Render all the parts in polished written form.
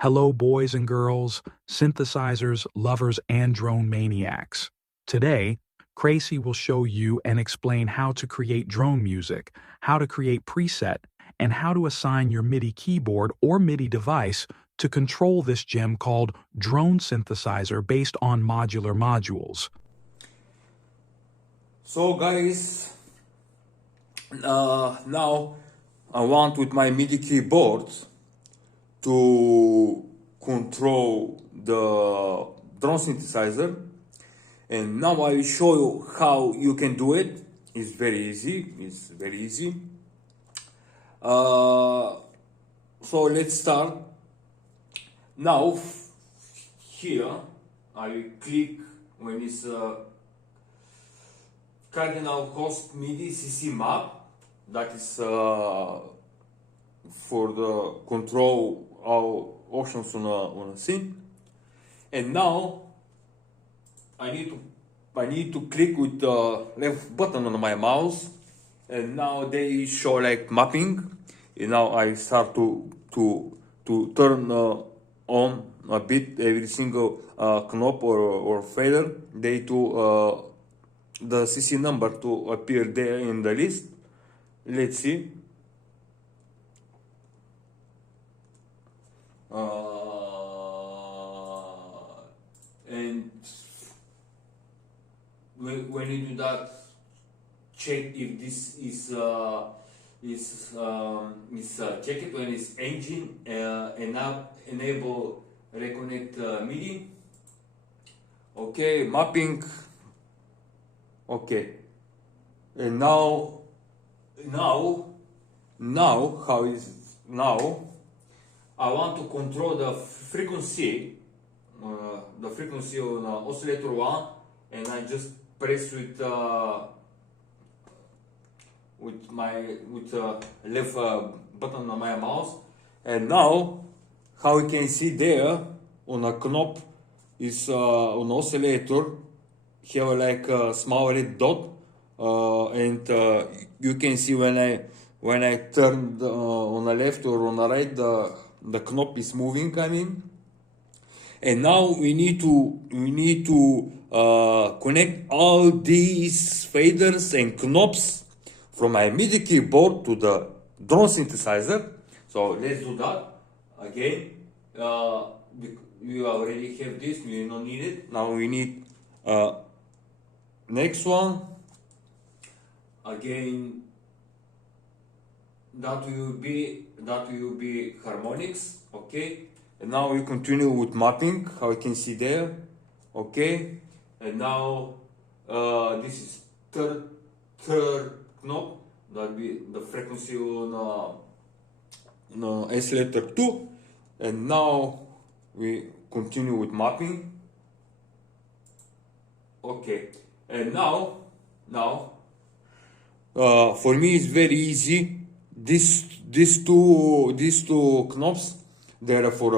Hello, boys and girls, synthesizers, lovers, and drone maniacs. Today, Crazy will show you and explain how to create drone music, how to create preset, and how to assign your MIDI keyboard or MIDI device to control this gem called Drone Synthesizer based on modular modules. So guys, now I want with my MIDI keyboard to control the drone synthesizer, and now I will show you how you can do it. It's very easy. So let's start. Now here I will click when it's Cardinal host MIDI CC map, that is for the control our options on a synth. And now I need to click with the left button on my mouse, and now they show like mapping. And now I start to turn on a bit every single knob or fader. They to the CC number to appear there in the list. Let's see. And when you do that, check if this is check it when it's engine enable reconnect MIDI. Okay, mapping. Okay, and now how is now? I want to control the frequency on oscillator 1, and I just press with left button on my mouse, and now how you can see there on a knob is on oscillator have like a small red dot, and you can see when I turn on the left or on the right, the knob is moving. I mean, and now we need to connect all these faders and knobs from my MIDI keyboard to the drone synthesizer. So let's do that again. You already have this, we don't need it. Now we need next one. Again, that will be harmonics. Okay, and now we continue with mapping, how you can see there. Okay, and now this is third knob, that be the frequency on oscillator 2, and now we continue with mapping. Okay, and now for me it's very easy. These two knobs, they are for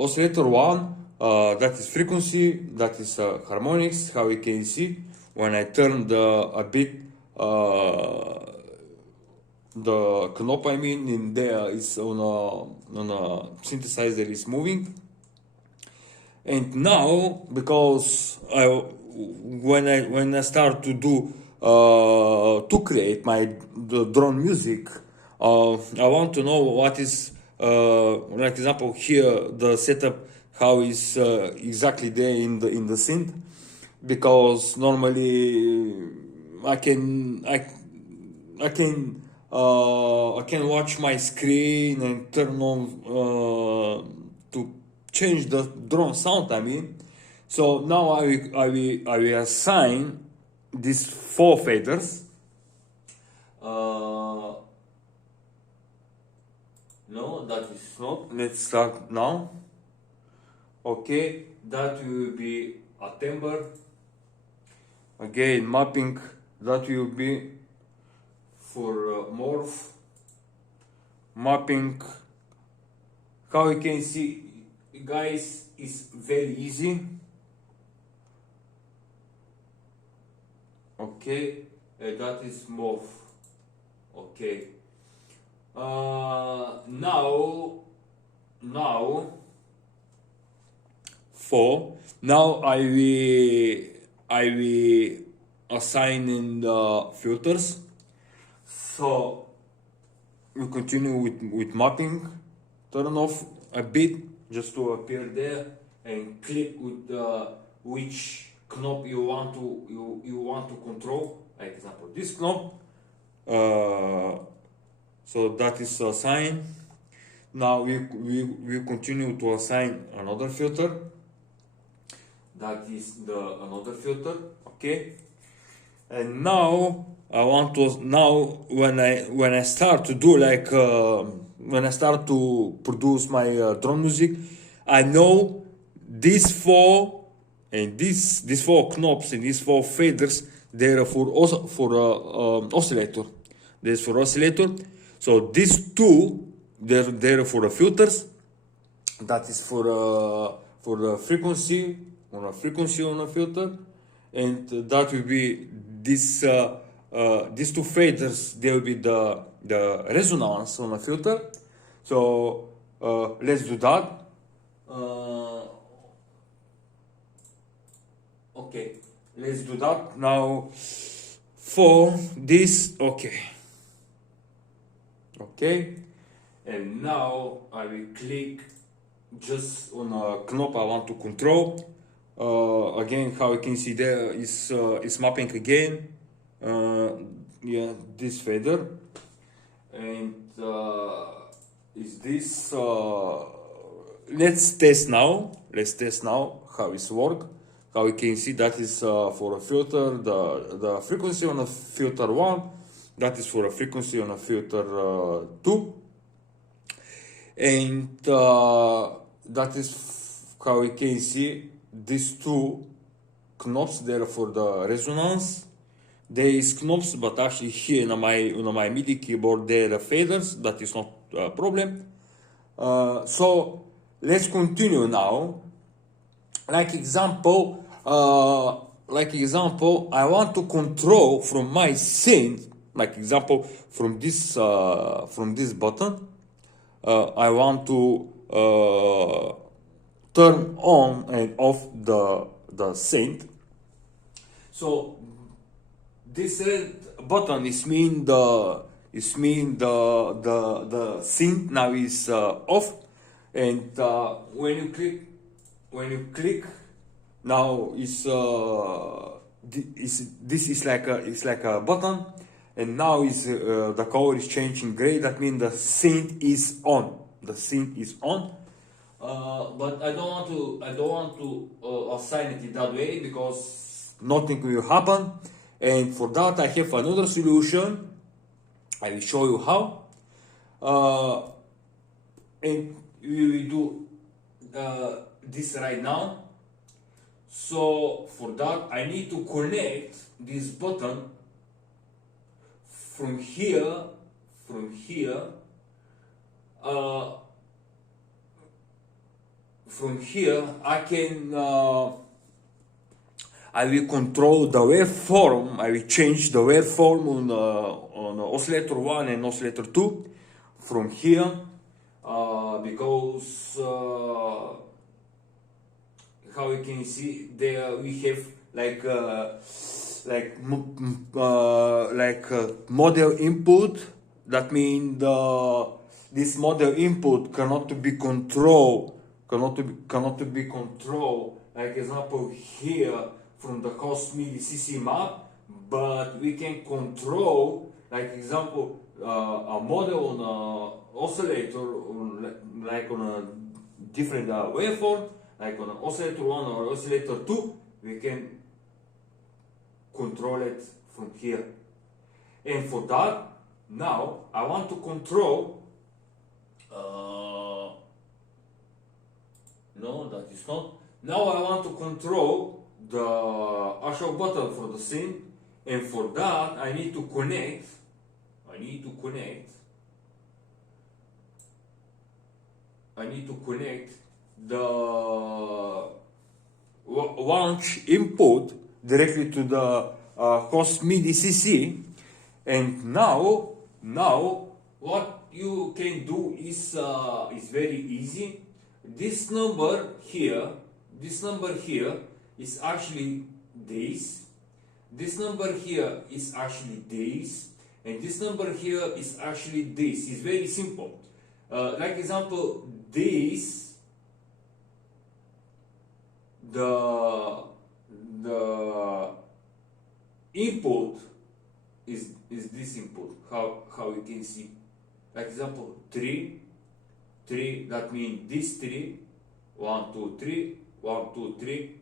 oscillator 1, that is frequency, that is harmonics. How you can see when I turn a bit the knob, I mean, in there is on a synthesizer is moving. And now, because when I start to do to create the drone music, I want to know what is like example here the setup, how is exactly there in the synth, because normally I can watch my screen and turn on to change the drone sound. I mean, so now I will assign these 4 faders. No, that is not. Let's start now. Okay, that will be a timbre. Again, mapping, that will be for morph. Mapping, how you can see, guys, is very easy. Okay, that is morph. Okay, now 4. Now I will assign in the filters. So we continue with mapping. Turn off a bit just to appear there and click with which knob you want to control. Like example, this knob. So that is assigned. Now we continue to assign another filter. That is another filter, okay. And now I want to when I start to do when I start to produce my drum music, I know these four knobs and these four faders, they're for oscillator. This for oscillator. So these two, they're for the filters. That is for the frequency on a filter, and that will be these two faders. They will be the resonance on a filter. So let's do that. Okay, let's do that now. For this, okay, and now I will click just on a knob I want to control. Again, how you can see there is mapping again. Yeah, this fader, and is this. Let's test now how it works. How you can see that is for a filter, the frequency on a filter 1, that is for a frequency on a filter 2, and that is how you can see these two knobs there for the resonance. There is knobs, but actually here on my MIDI keyboard there are faders. That is not a problem. So let's continue now. Like example, I want to control from my synth. Like example, from this button, I want to turn on and off the synth. So this red button mean the synth now is off, and when you click now this is like a button, and now the color is changing gray. That means the synth is on. But I don't want to assign it that way because nothing will happen. And for that I have another solution. I will show you how. And we will do this right now. So for that I need to connect this button from here. From here I can I will control the waveform. I will change the waveform on oscillator 1 and oscillator 2 from here, because how you can see there we have like model input. That means this model input cannot be controlled. Like example here from the cost MIDI CC map, but we can control, like example, a model on a oscillator, like on a different waveform, like on an oscillator 1 or oscillator 2, we can control it from here. And for that, now I want to control. No, that is not. Now I want to control the actual button for the synth, and for that I need to connect the launch input directly to the host MIDI CC. And now what you can do is very easy. This number here, this number here is actually this. This number here is actually this, and this number here is actually this. It's very simple. Like example, this, the input is this input. How you can see, like example, 3, that means this 3, 1, 2, 3, 1, 2, 3,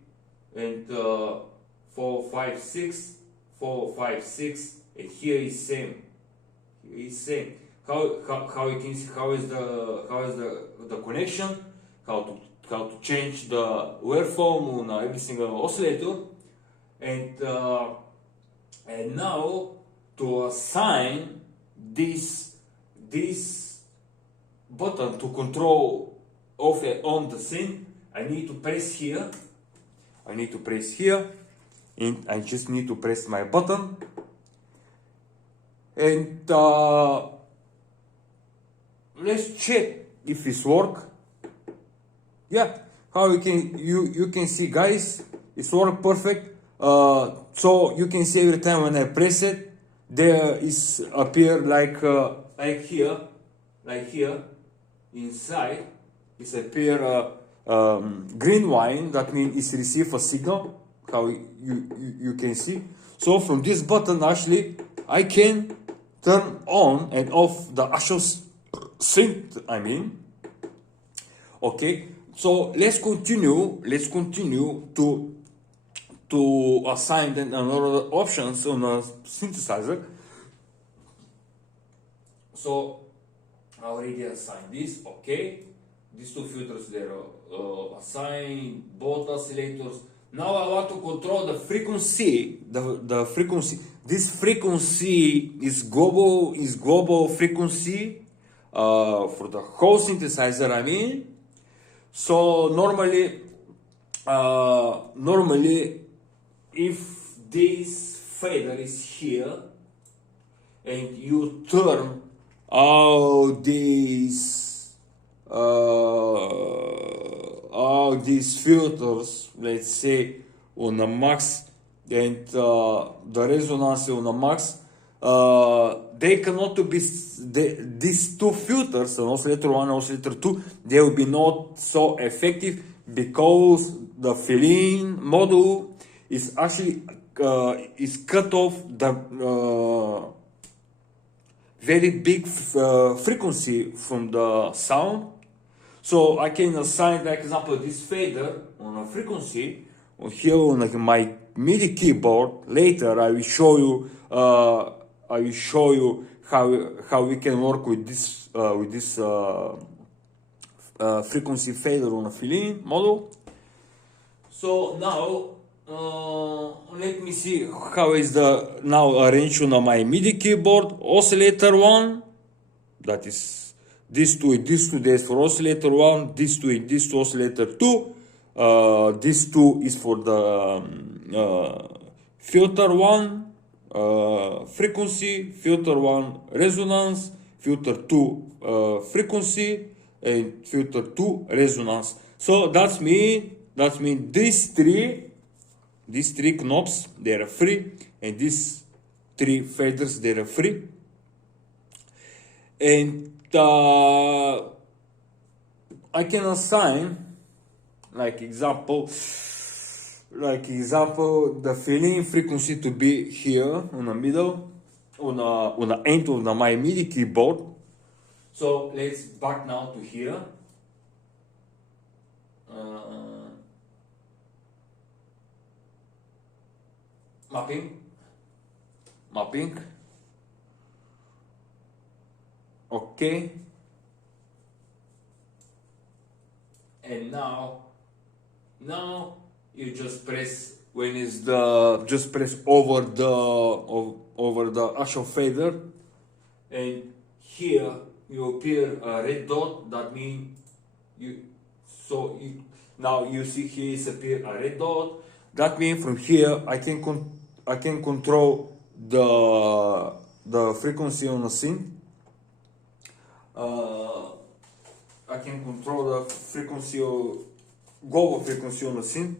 and 4, 5, 6, 4, 5, 6, and here is same. Here is same. How you can see how is the connection, how to change the waveform on every single oscillator, and now to assign this button to control off and on the synth, I need to press here. And I just need to press my button, and let's check if it's work. Yeah, how you can see, guys, it's work perfect. So you can see every time when I press it, there is appear like here inside is appear green line. That means it's receive a signal. How you can see. So from this button, actually, I can turn on and off the actual synth. I mean, okay. So let's continue to assign then another options on a synthesizer. So I already assigned this. Okay, these two filters there are assigned, both oscillators. Now I want to control the frequency. The frequency. This frequency is global frequency for the whole synthesizer. I mean, so normally, if this fader is here and you turn all these filters, let's say on a max, and the resonance on a max, they cannot be these two filters, an oscillator 1 and oscillator 2, they will be not so effective because the fill-in module is actually is cut off the very big frequency from the sound. So I can assign, like example, this fader on a frequency on here on like my MIDI keyboard. Later I will show you how we can work with this frequency fader on a fill-in model. So now let me see how is the now arranged on my MIDI keyboard. Oscillator 1, that is this two days for oscillator 1, this two oscillator 2, this 2 is for the filter 1 frequency, filter 1 resonance, filter 2 frequency, and filter 2 resonance. So that's mean these three knobs, they are free, and these three faders, they are free. And I can assign, like example, the fill-in frequency to be here on the middle, on the end of my MIDI keyboard. So let's back now to here. Mapping. Okay. And now you just press over the actual fader, and here you appear a red dot. That means now you see here is appear a red dot. That means from here I can control the frequency on the synth. I can control the frequency global frequency on the synth.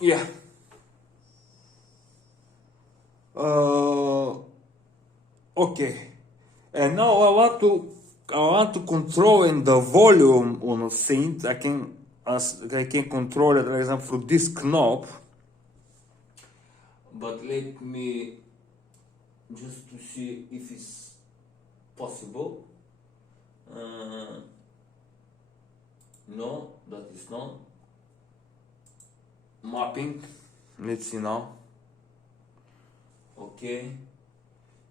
Yeah. Okay. And now I want to control in the volume on a synth. I can control it, for example, through this knob. But let me just to see if it's possible. No, that is not. Mapping. Let's see now. Okay.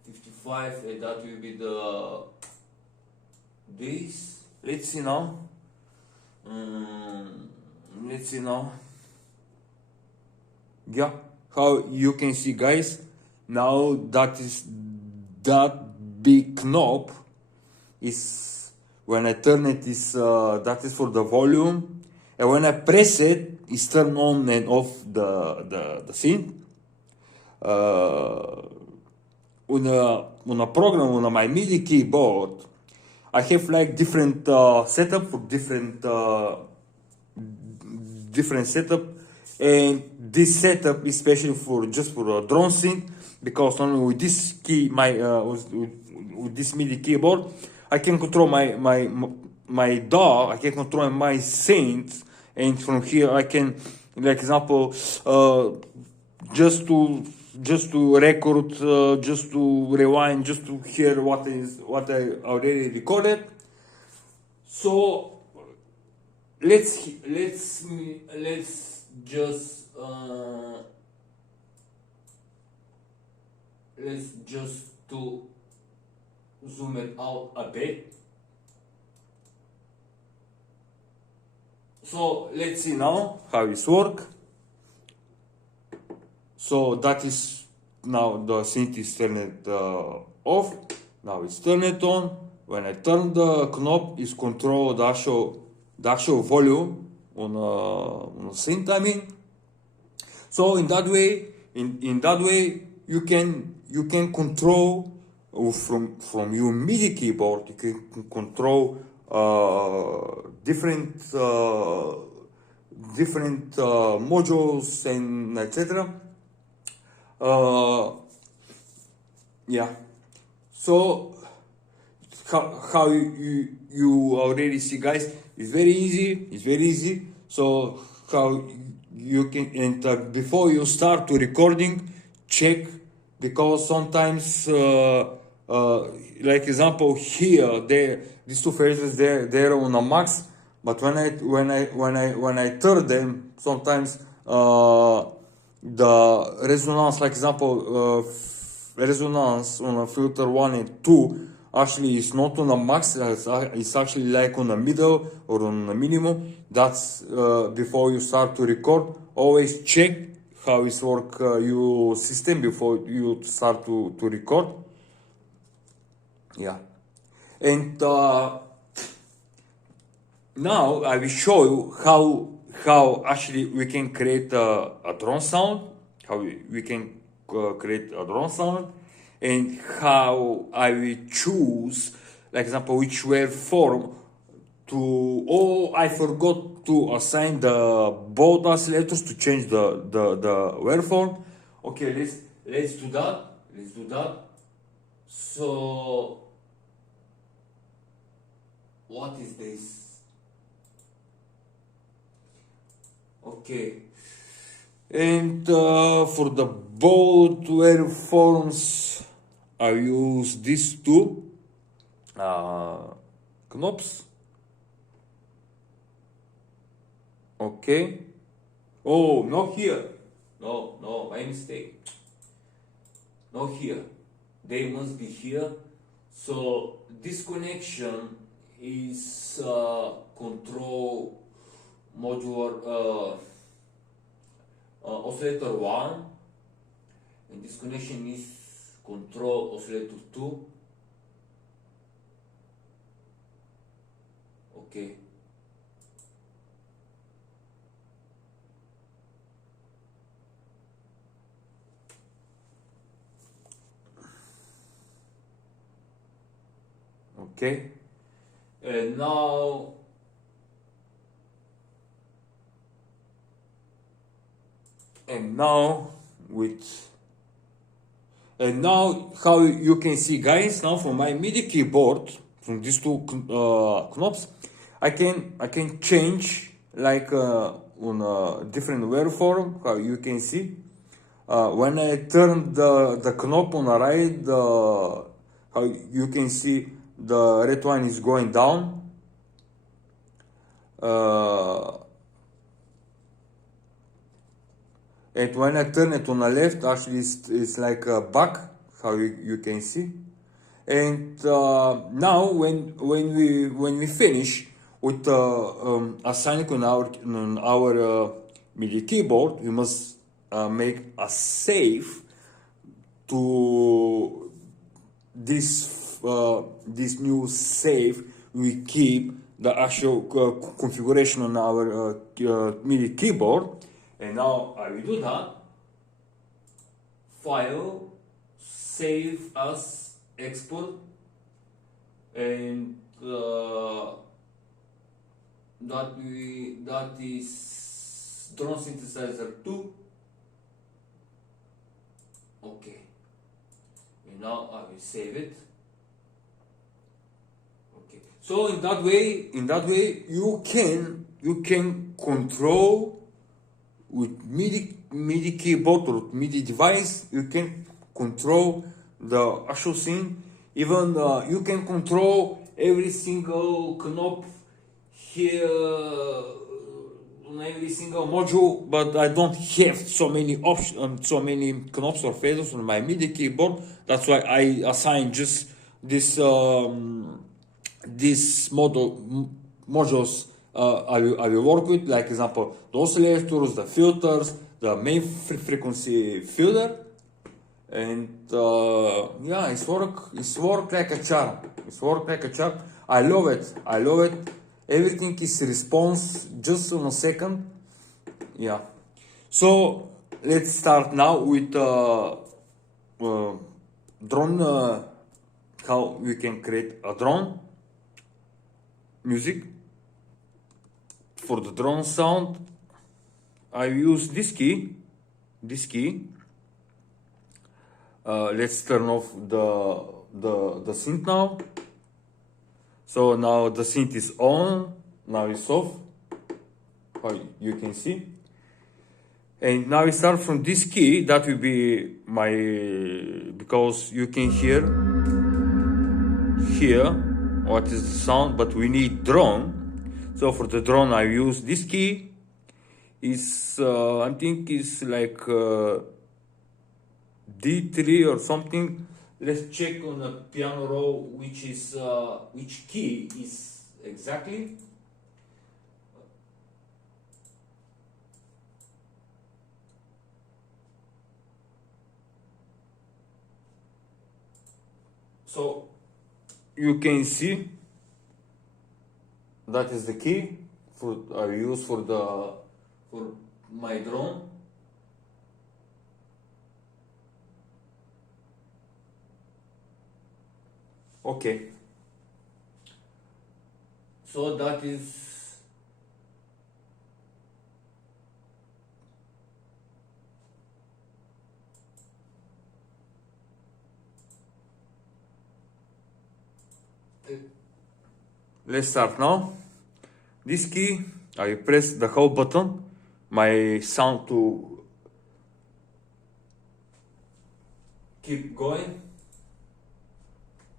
55, and that will be the this. Let's see now. Let's see now. Yeah, how you can see, guys. Now that big knob is when I turn it is that is for the volume, and when I press it, it's turn on and off the synth. On a program on my MIDI keyboard, I have like different setup for different setup, and this setup is special for just for a drone synth, because only with this key with this MIDI keyboard I can control my DAW, I can control my synth, and from here I can, like example, just to record, just to rewind, just to hear what I already recorded. So let's just to zoom it out a bit. So let's see now how it works. So that is now the synth is turned off. Now it's turned on. When I turn the knob, is control the actual volume on a synth. I mean, so in that way, you can control from your MIDI keyboard. You can control different modules and etc. Yeah. So how you already see, guys, it's very easy. So how you can, and before you start to recording, check, because sometimes like example here, these two phrases they're on a max, but when I turn them, sometimes the resonance, like example, resonance on a filter 1 and 2 actually is not on a max, it's actually like on a middle or on a minimum. That's before you start to record, always check how it work your system before you start to record. Yeah. And now I will show you how actually we can create a drone sound, how we can create a drone sound, and how I will choose, like example, which waveform to. Oh, I forgot to assign the both oscillators to change the waveform. Okay, let's do that. So what is this? Okay, and for the both waveforms, I use these two knobs. Okay. Oh, not here. No, my mistake. Not here. They must be here. So this connection is control modular oscillator 1, and this connection is control oscillator 2. Okay. Okay, and now how you can see, guys, now from my MIDI keyboard, from these two knobs, I can change like on a different waveform. How you can see when I turn the knob on the right, how you can see the red one is going down. And when I turn it on the left, actually it's like a back, how you can see. And now when we finish with assigning on our MIDI keyboard, we must make a save to this new save. We keep the actual configuration on our MIDI keyboard. And now I will do that. File, save as export, and that is Drone Synthesizer 2. Okay. And now I will save it. Okay. So in that way you can control with MIDI keyboard or MIDI device. You can control the actual thing. Even you can control every single knob here on every single module, but I don't have so many options, so many knobs or faders on my MIDI keyboard. That's why I assign just this modules I will work with, like example, the oscillators, the filters, the main frequency filter, and yeah, it's work like a charm. I love it. Everything is response just in a second. Yeah. So let's start now with drone. How we can create a drone music. For the drone sound, I use this key. Let's turn off the synth now. So now the synth is on. Now it's off. How you can see. And now we start from this key. That will be my, because you can hear what is the sound, but we need drone. So for the drone, I use this key. I think it's like D3 or something. Let's check on the piano roll which key is exactly. So you can see that is the key I use for my drone. Okay. So that is let's start now. This key, I press the whole button, my sound to keep going.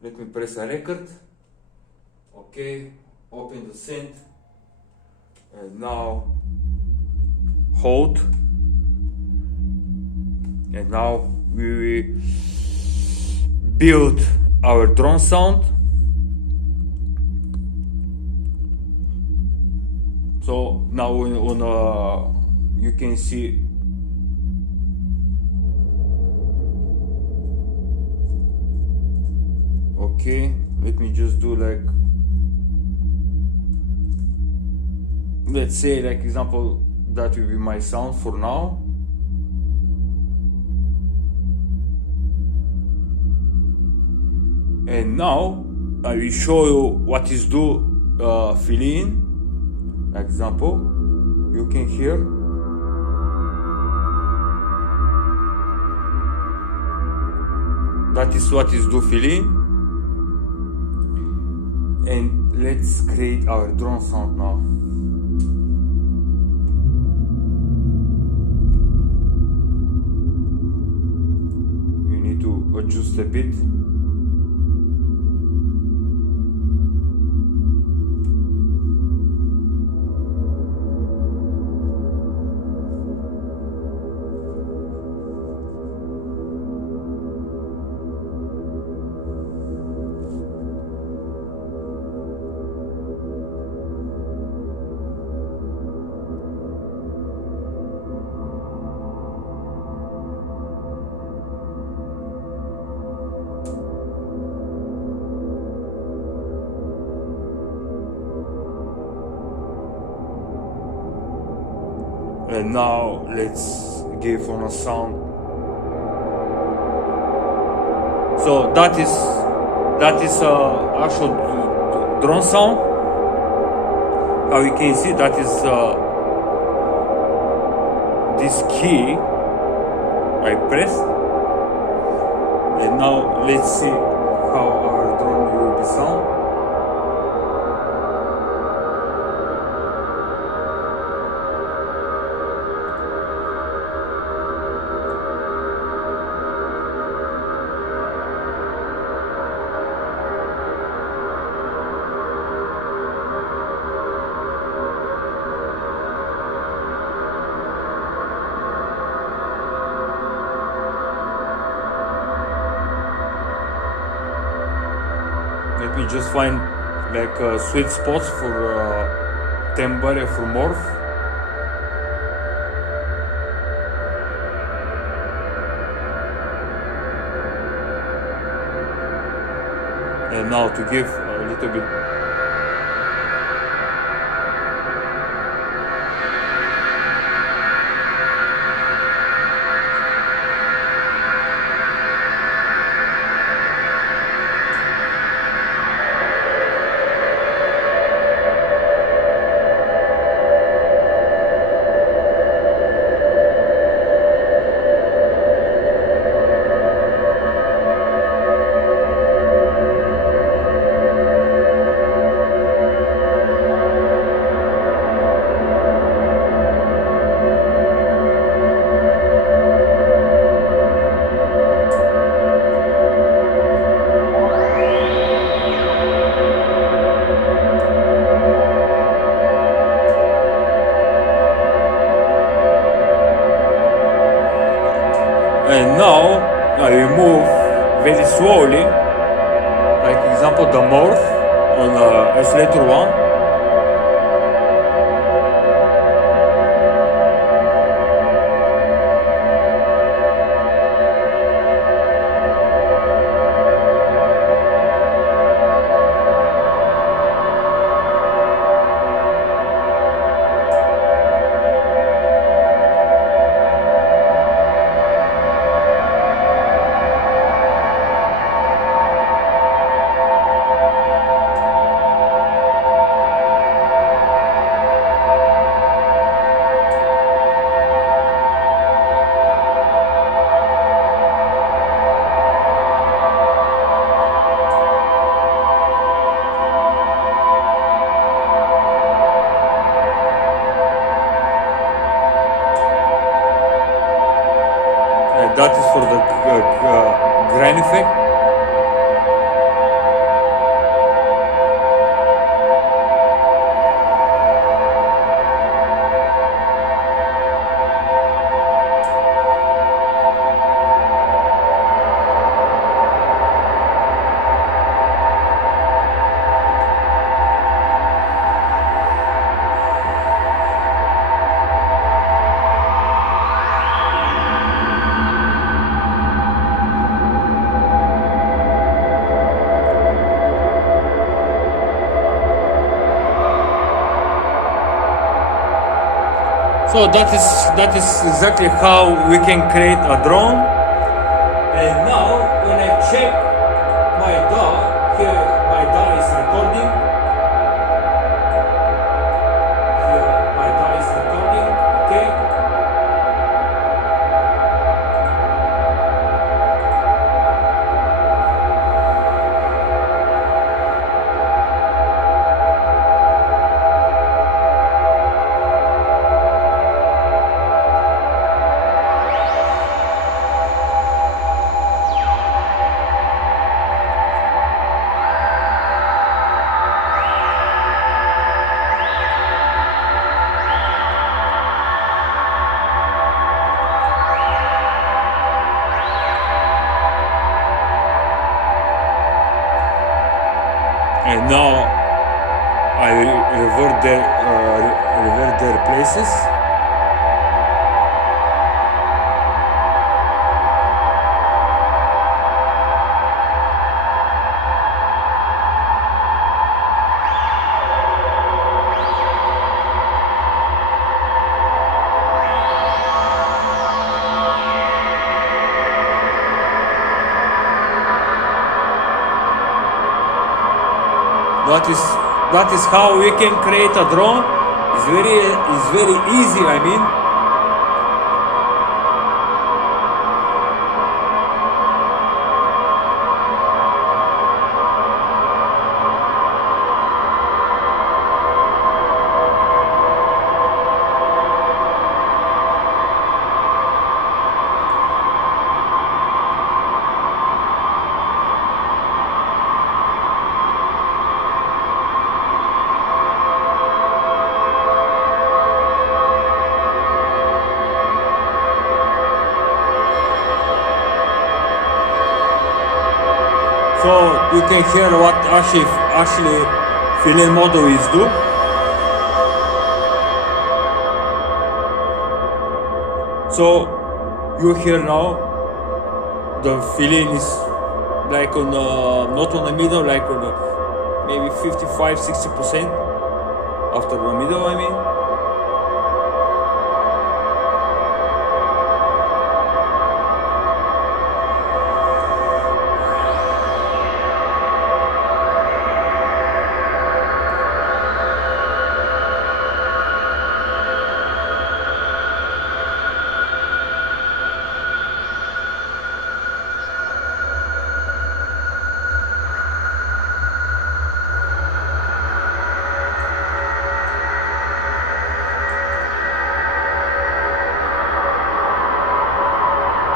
Let me press a record. Okay, open the synth, and now hold, and now we will build our drone sound. So now you can see okay, let me just do like, let's say like example, that will be my sound for now. And now I will show you what is do fill in. Example, you can hear. That is what is do fill in. And let's create our drone sound now. You need to adjust a bit. And now let's give on a sound. So that is actual drone sound. How you can see, that is this key I pressed. And now let's see how our drone will be sound. Let me just find like sweet spots for timbre and for morph. And now to give a little bit. And now I will move very slowly, like example the morph on oscillator 1. That is for the grain effect. So that is exactly how we can create a drone. And now when I check my DAW, here my DAW And now I revert their places. That is how we can create a drone. It's very easy, I mean. So you can hear what actually fill-in modules do. So you hear now the fill-in is like on not on the middle, like on maybe 55-60% after the middle, I mean.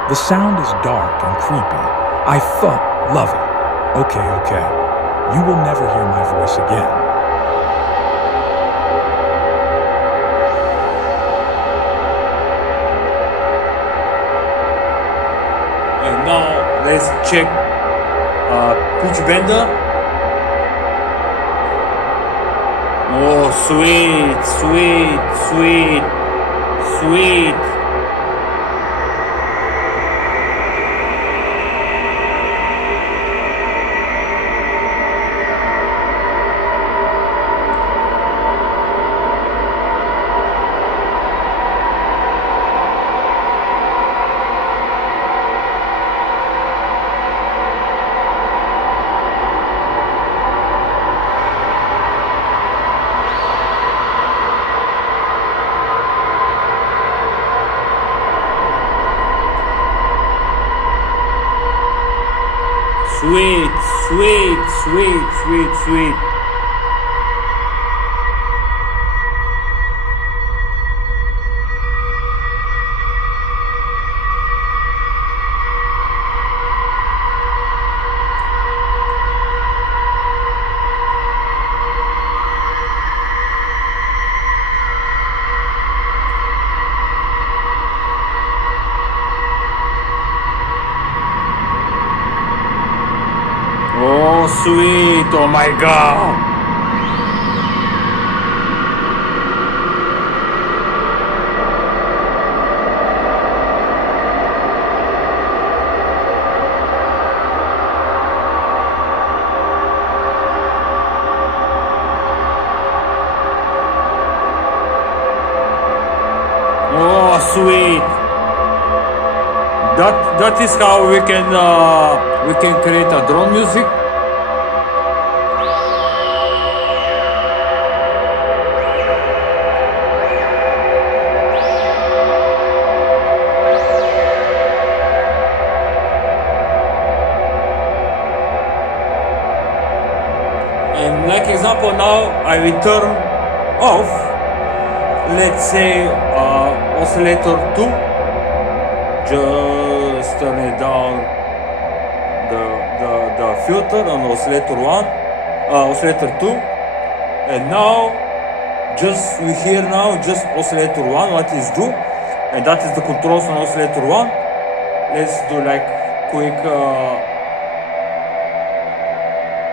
The sound is dark and creepy. I love it. Okay. You will never hear my voice again. And now let's check pitch bender. Oh, sweet. Sweet. Oh, sweet. Oh my God. Oh, sweet. That is how we can create a drone music. And like example now, I will turn off, let's say oscillator 2, just turn it down the filter on oscillator 1, oscillator 2, and now just we hear now just oscillator 1 what is do, and that is the controls on oscillator 1. Let's do like quick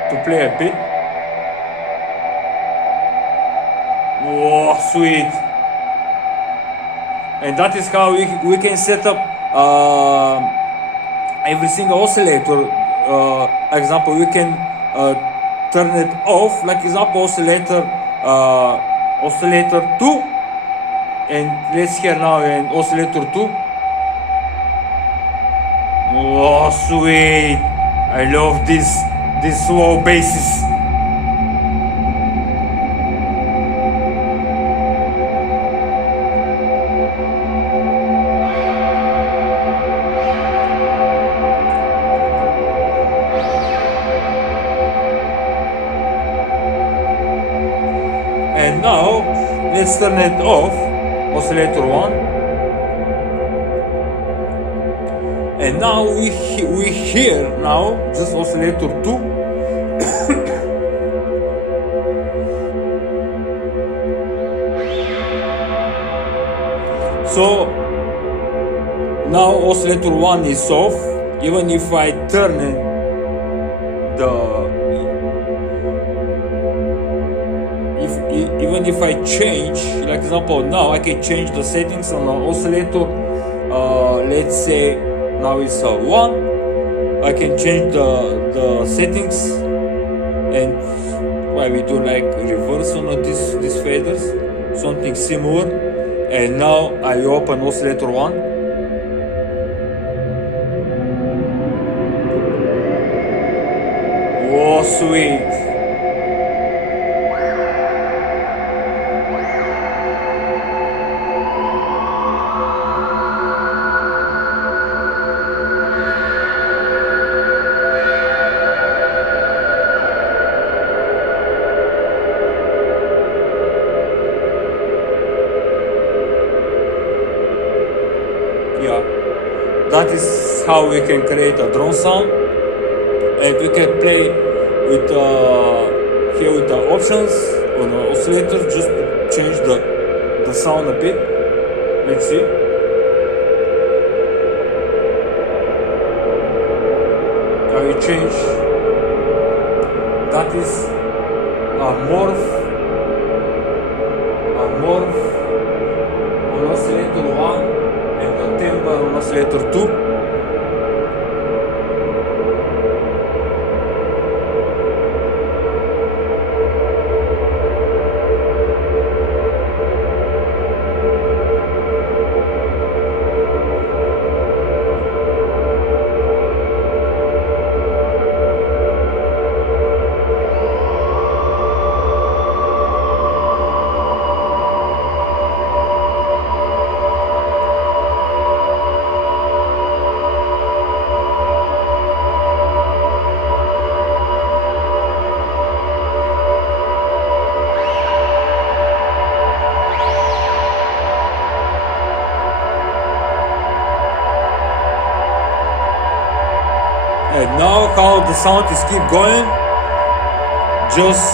to play a bit. Oh, sweet. And that is how we can set up every single oscillator. Example, we can turn it off, like example oscillator 2, and let's hear now an oscillator 2. Oh, sweet. I love this slow basses. And now let's turn it off, oscillator 1. And now we hear now just oscillator 2. So now oscillator 1 is off. Even if I turn it, even if I change, like example, now I can change the settings on the oscillator. Let's say now it's 1. I can change the settings, and why we do like reverse on these faders, something similar. And now I open oscillator 1. Oh, sweet. Yeah, that is how we can create a drone sound, and we can play with here with the options on the oscillator just to change the sound a bit. Let's see. Now we change. That is a morph on oscillator 1. And the timbre on oscillator 2. And now how the sound is keep going, just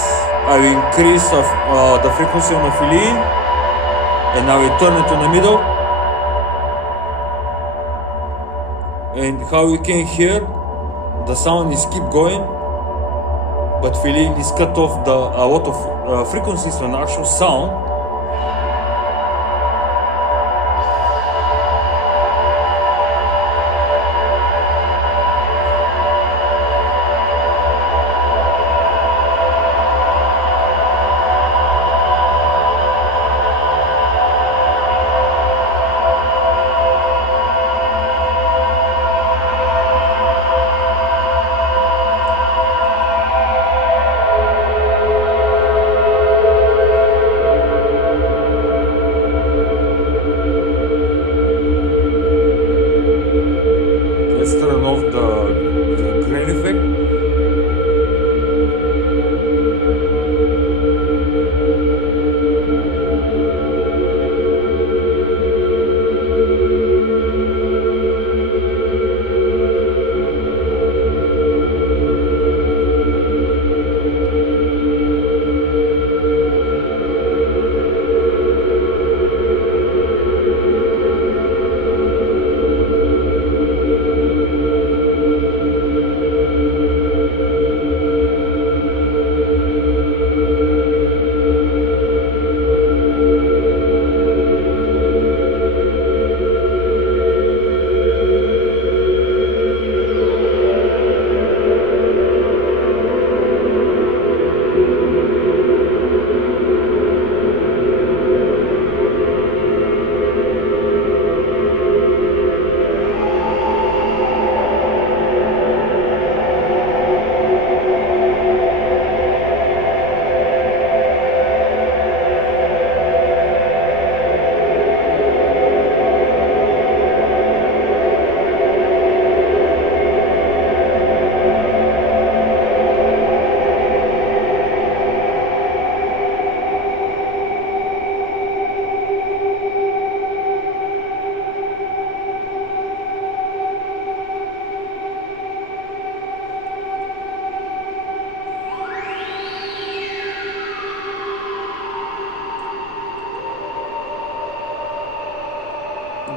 I will increase the frequency on the fill-in, and I will turn it on the middle. And how you can hear, the sound is keep going, but fill-in is cut off a lot of frequencies on actual sound.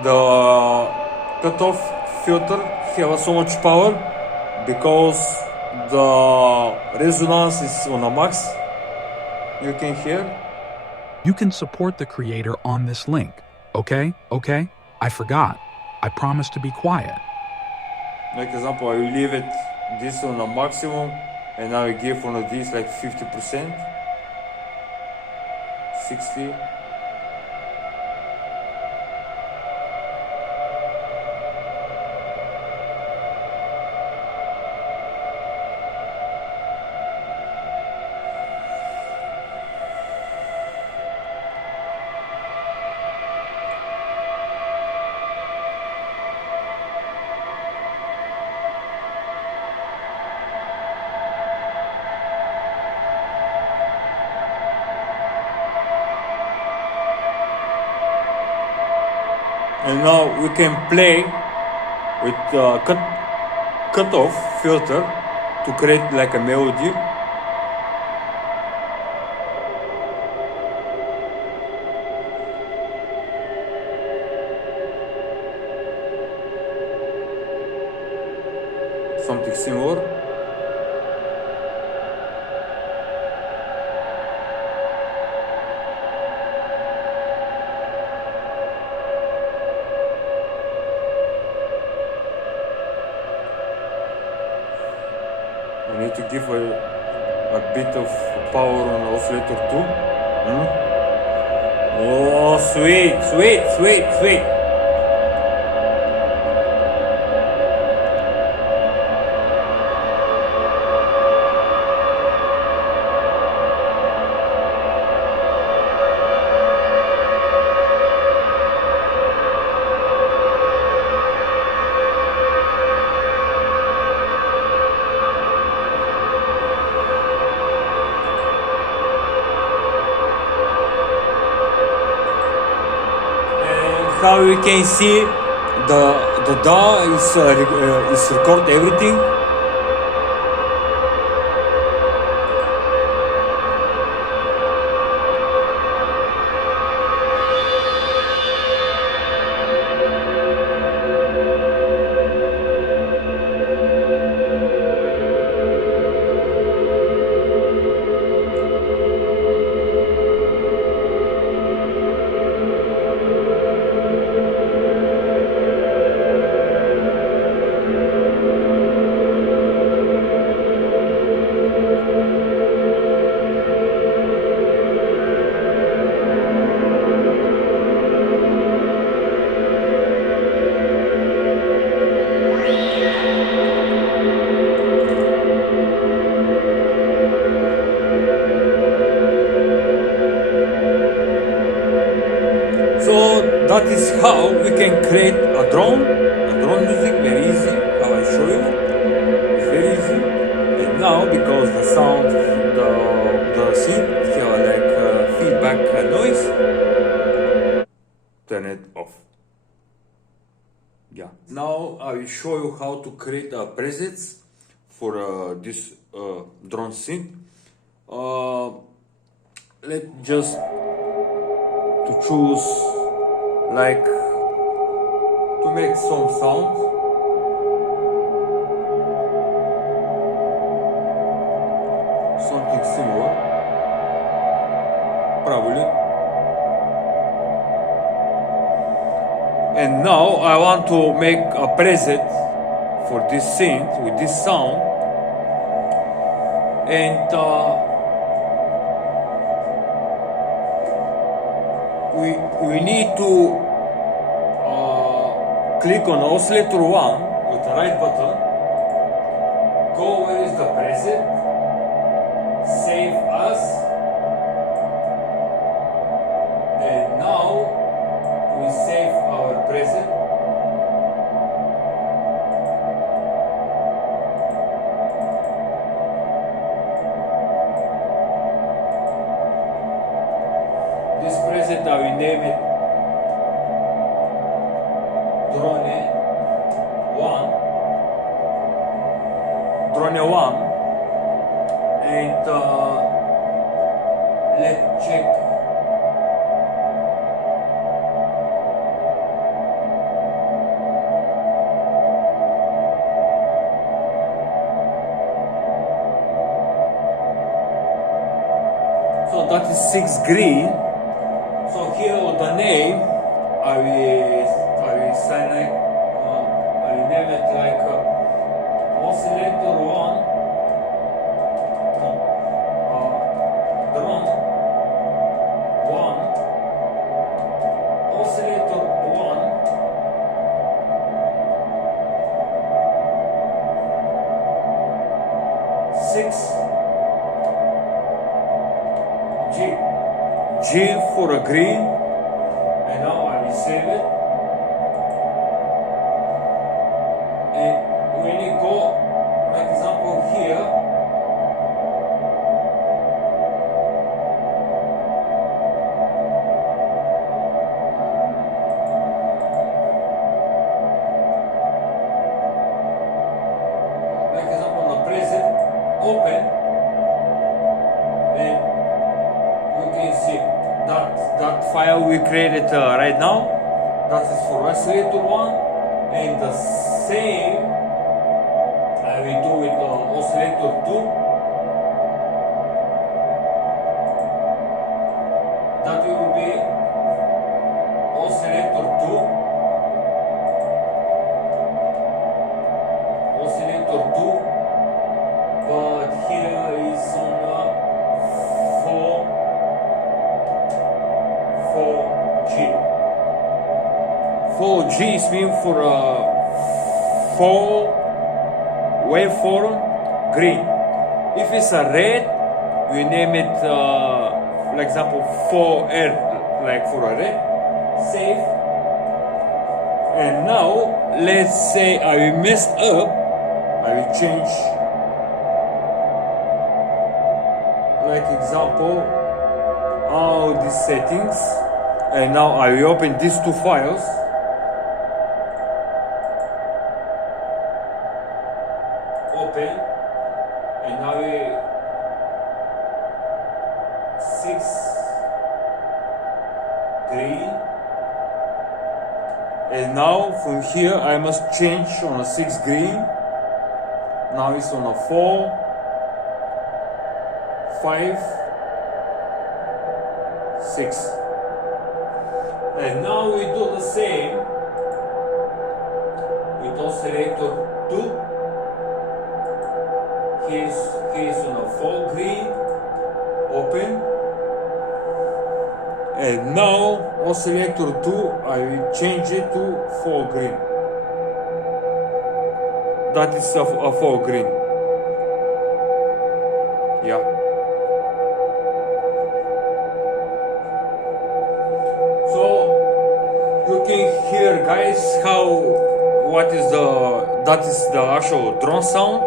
the cutoff filter have so much power because the resonance is on a max. You can hear. You can support the creator on this link. Okay? I forgot. I promise to be quiet. Like example, I will leave it this on a maximum, and I will give one of these like 50%, 60. And now we can play with cutoff filter to create like a melody. Something similar. I need to give a bit of power on the oscillator too. Oh, sweet. How you can see the DAW is record everything. So that is how we can create a drone music, very easy, how I show you, it's very easy. And now, because the sound, the synth have like feedback noise, turn it off. Yeah. Now I will show you how to create presets for this drone synth. Let's just to choose like to make some sound. Something similar, probably. And now I want to make a preset for this synth with this sound, and we need to click on oscillator 1 with the right button, go where is the preset, save as, and now we save our preset. This preset I will name it Drone 1, and let's check. So that is 6 green. So here with the name, I will sign like, I will name it like oscillator 1, no, drum 1, oscillator 1, six G for a green, and now I will save it. And when you go, for example, here, like example, on the present, open, and you can see that file we created right now. That is for oscillator 1, and the same I will do with oscillator 2. That will be oscillator 2, oscillator 2, but here is on 4G. 4G is mean for 4 waveform green. If it's a red, we name it, for example, 4R, like for a red. Save. And now, let's say I messed up, I will change, like example, all these settings. And now I will open these two files. Open, and now we 6 green, and now from here I must change on a 6 green. Now it's on a 4, 5, 6, and now we do the same with oscillator 2. He's on a 4 green, open, and now oscillator 2, I will change it to 4 green. That is a 4 green. Yeah. So you can hear, guys, that is the actual drone sound.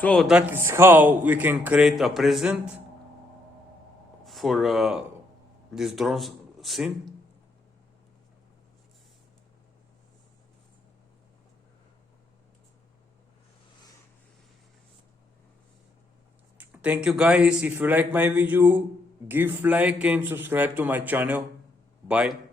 So that is how we can create a present for this drone scene. Thank you guys. If you like my video, give like and subscribe to my channel. Bye.